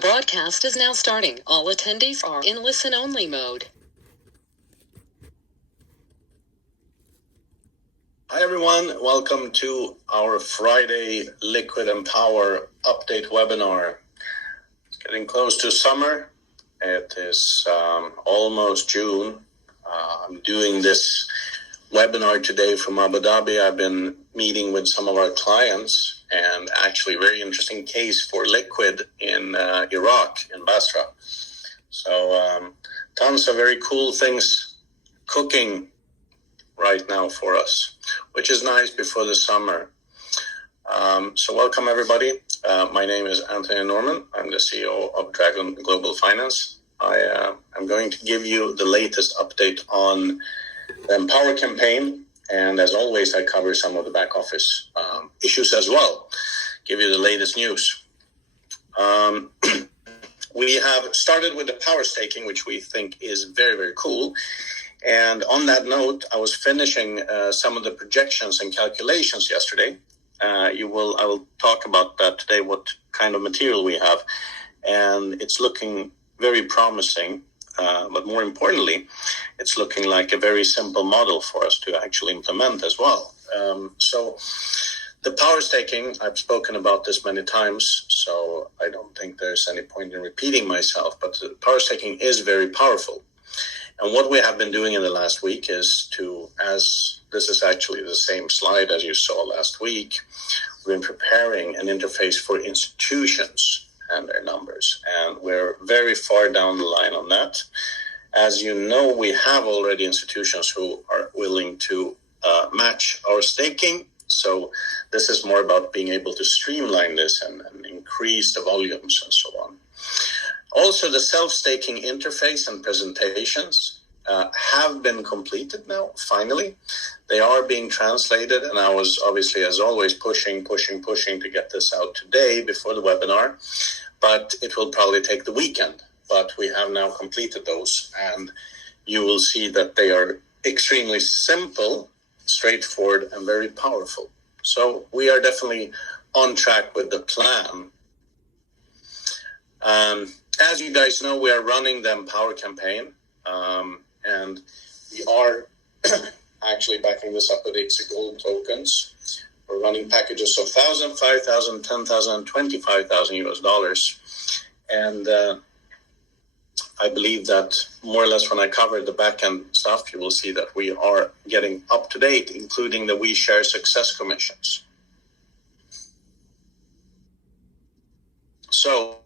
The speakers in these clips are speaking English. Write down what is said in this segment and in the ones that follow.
The broadcast is now starting. All attendees are in listen-only mode. Hi everyone, welcome to our Friday Liquid and Power update webinar. It's getting close to summer. It is almost June. I'm doing this webinar today from Abu Dhabi. I've been meeting with some of our clients and actually very interesting case for liquid in Iraq, in Basra. So tons of very cool things cooking right now for us, which is nice before the summer. So welcome everybody. My name is Anthony Norman. I'm the CEO of Dragon Global Finance. I am going to give you the latest update on the Empower campaign. And as always, I cover some of the back office issues as well. Give you the latest news. We have started with the power staking, which we think is very, very cool. And on that note, I was finishing some of the projections and calculations yesterday. I will talk about that today, what kind of material we have. And it's looking very promising. But more importantly, it's looking like a very simple model for us to actually implement as well. So the power staking, I've spoken about this many times, so I don't think there's any point in repeating myself, but the power staking is very powerful. And what we have been doing in the last week is as this is actually the same slide as you saw last week, we've been preparing an interface for institutions and their numbers. And we're very far down the line on that. As you know, we have already institutions who are willing to match our staking. So this is more about being able to streamline this and increase the volumes and so on. Also, the self-staking interface and presentations have been completed now, finally. They are being translated, and I was obviously, as always, pushing to get this out today before the webinar, but it will probably take the weekend. But we have now completed those, and you will see that they are extremely simple, straightforward, and very powerful. So we are definitely on track with the plan. As you guys know, we are running the Empower campaign, and we are actually backing this up with XC Gold tokens. We're running packages of 1,000, 5,000, 10,000, 25,000 US dollars. And I believe that more or less when I cover the back-end stuff, you will see that we are getting up to date, including the We Share Success Commissions. So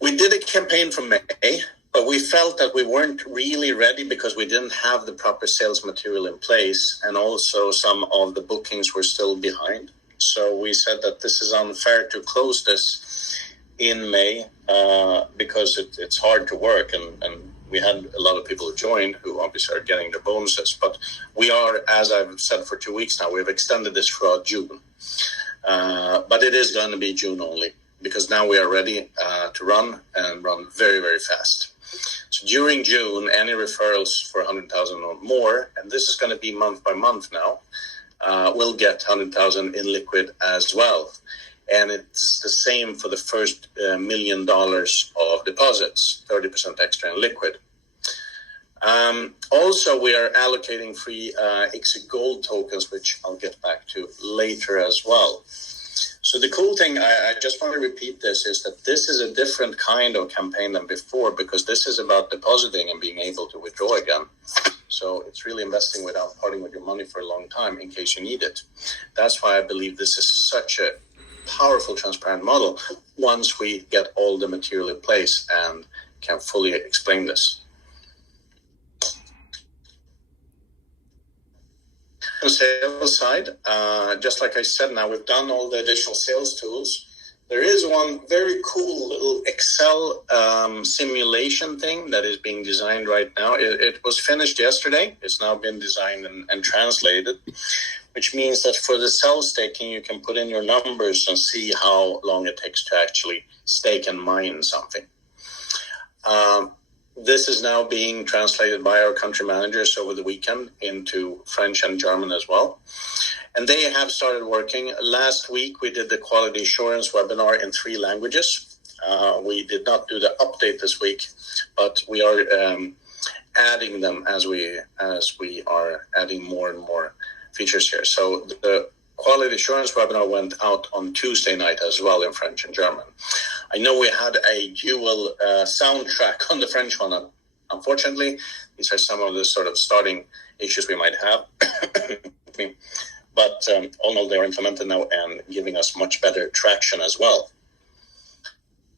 we did a campaign from May, but we felt that we weren't really ready because we didn't have the proper sales material in place, and also some of the bookings were still behind. So we said that this is unfair to close this in May because it's hard to work, and we had a lot of people who joined who obviously are getting their bonuses. But we are, as I've said for 2 weeks now, we've extended this throughout June. But it is going to be June only, because now we are ready to run very, very fast. So during June, any referrals for 100,000 or more, and this is going to be month by month now, will get 100,000 in liquid as well. And it's the same for the first $1 million of deposits, 30% extra in liquid. Also, we are allocating free XC Gold tokens, which I'll get back to later as well. So the cool thing, I just want to repeat this, is that this is a different kind of campaign than before, because this is about depositing and being able to withdraw again. So it's really investing without parting with your money for a long time in case you need it. That's why I believe this is such a powerful, transparent model once we get all the material in place and can fully explain this. On the sales side, just like I said, now we've done all the additional sales tools. There is one very cool little Excel simulation thing that is being designed right now. It was finished yesterday. It's now been designed and translated, which means that for the self-staking, you can put in your numbers and see how long it takes to actually stake and mine something. This is now being translated by our country managers over the weekend into French and German as well. And they have started working. Last week, we did the quality assurance webinar in 3 languages. We did not do the update this week, but we are adding them as we are adding more and more features here. So the quality assurance webinar went out on Tuesday night as well in French and German. I know we had a dual soundtrack on the French one. Unfortunately, these are some of the sort of starting issues we might have. But all in all, they're implemented now and giving us much better traction as well.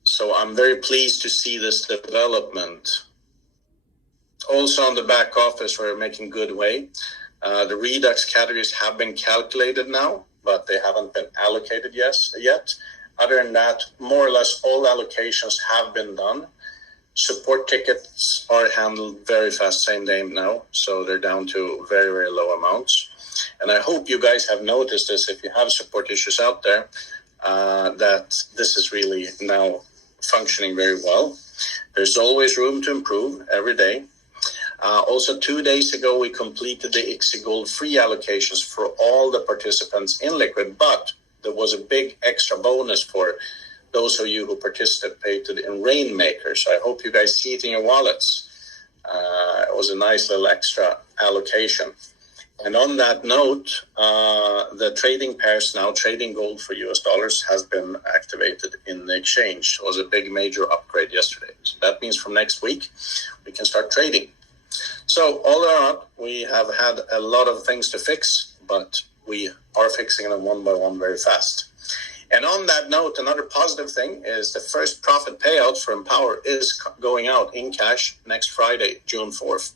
So I'm very pleased to see this development. Also on the back office, we're making good way. The Redux categories have been calculated now, but they haven't been allocated yet. Other than that, more or less all allocations have been done. Support tickets are handled very fast, same day now, so they're down to very, very low amounts. And I hope you guys have noticed this, if you have support issues out there, that this is really now functioning very well. There's always room to improve every day. Also, 2 days ago, we completed the ICSI Gold free allocations for all the participants in Liquid, but there was a big extra bonus for those of you who participated in Rainmaker. So I hope you guys see it in your wallets. It was a nice little extra allocation. And on that note, the trading pairs now, trading gold for US dollars, has been activated in the exchange. It was a big major upgrade yesterday. So that means from next week, we can start trading. So all around, we have had a lot of things to fix, but we are fixing them one by one very fast. And on that note, another positive thing is the first profit payout for Empower is going out in cash next Friday, June 4th.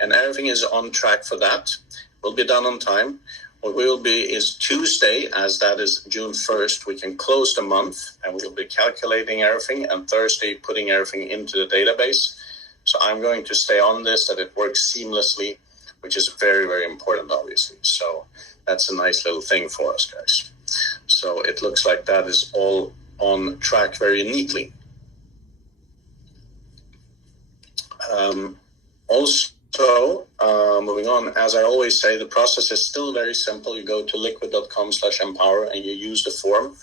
And everything is on track for that. Will be done on time. What we will be is Tuesday, as that is June 1st, we can close the month and we'll be calculating everything, and Thursday putting everything into the database. So I'm going to stay on this, that it works seamlessly, which is very, very important, obviously. So that's a nice little thing for us, guys. So it looks like that is all on track very neatly. Also, moving on, as I always say, the process is still very simple. You go to liquid.com/empower and you use the form.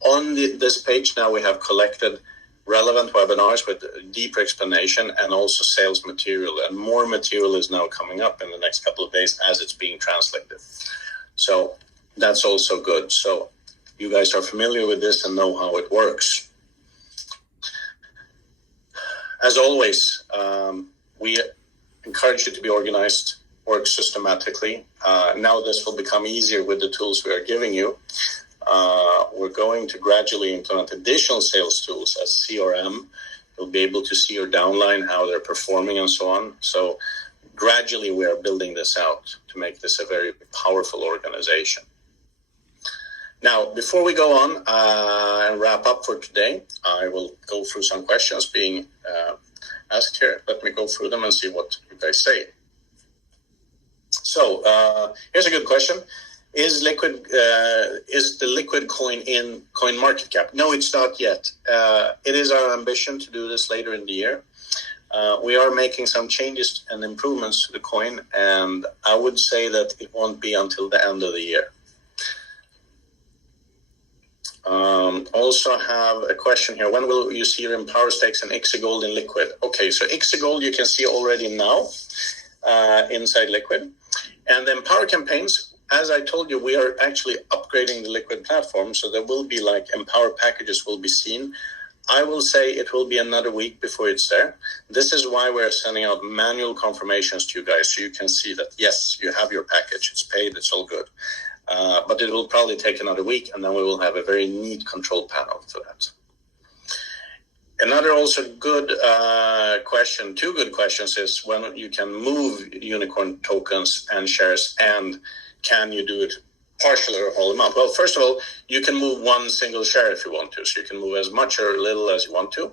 On this page now, we have collected relevant webinars with deeper explanation and also sales material. And more material is now coming up in the next couple of days as it's being translated. So that's also good. So you guys are familiar with this and know how it works. As always, we encourage you to be organized, work systematically. Now this will become easier with the tools we are giving you. We're going to gradually implement additional sales tools as CRM. You'll be able to see your downline, how they're performing and so on. So gradually we are building this out to make this a very powerful organization. Now, before we go on and wrap up for today, I will go through some questions being asked here. Let me go through them and see what you guys say. So here's a good question. Is the Liquid coin in CoinMarketCap? No, it's not yet. It is our ambition to do this later in the year. We are making some changes and improvements to the coin, and I would say that it won't be until the end of the year. Also have a question here. When will you see your Empower Stakes and ICSI Gold in Liquid? Okay, so ICSI Gold you can see already now inside Liquid. And the Empower campaigns, as I told you, we are actually upgrading the Liquid platform, so there will be like Empower packages will be seen. I will say it will be another week before it's there. This is why we're sending out manual confirmations to you guys, so you can see that, yes, you have your package, it's paid, it's all good. But it will probably take another week, and then we will have a very neat control panel for that. Another also good question, two good questions, is when you can move unicorn tokens and shares, and can you do it partially or whole amount? Well, first of all, you can move one single share if you want to, so you can move as much or little as you want to.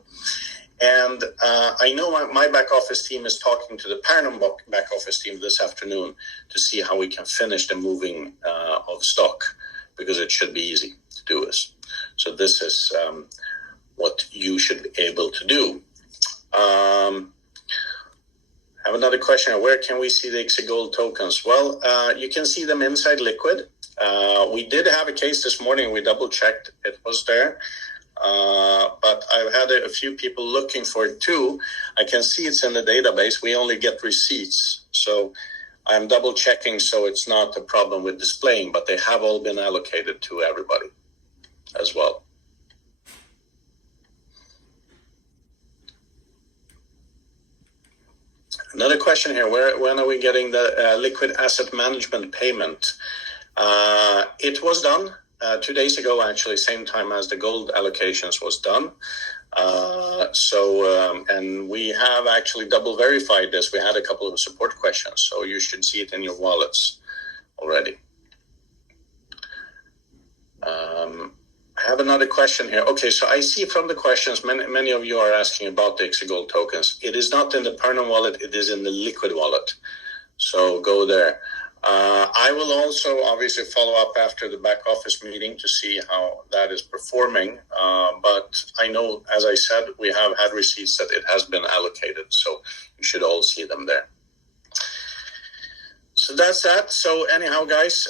And I know my back office team is talking to the Paranum back office team this afternoon to see how we can finish the moving of stock, because it should be easy to do this. So this is what you should be able to do. I have another question. Where can we see the ICSI Gold tokens? Well, you can see them inside Liquid. We did have a case this morning. We double checked. It was there. but I've had a few people looking for it too. I can see it's in the database. We only get receipts. So I'm double checking so it's not a problem with displaying, but they have all been allocated to everybody as well. Another question here, when are we getting the liquid asset management payment? It was done 2 days ago, actually, same time as the gold allocations was done. And we have actually double verified this. We had a couple of support questions, so you should see it in your wallets already. I have another question here. Okay, so I see from the questions, many of you are asking about the Gold tokens. It is not in the Pernon wallet, it is in the Liquid wallet. So go there. I will also obviously follow up after the back office meeting to see how that is performing. But I know, as I said, we have had receipts that it has been allocated. So you should all see them there. So that's that. So anyhow, guys,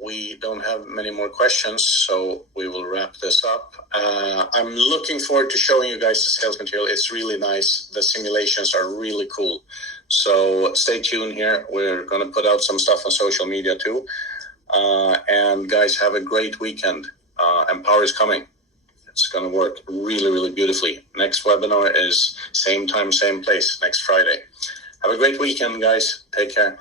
we don't have many more questions, so we will wrap this up. I'm looking forward to showing you guys the sales material. It's really nice. The simulations are really cool. So stay tuned here. We're going to put out some stuff on social media too. And guys, have a great weekend. Empower is coming. It's going to work really, really beautifully. Next webinar is same time, same place, next Friday. Have a great weekend, guys. Take care.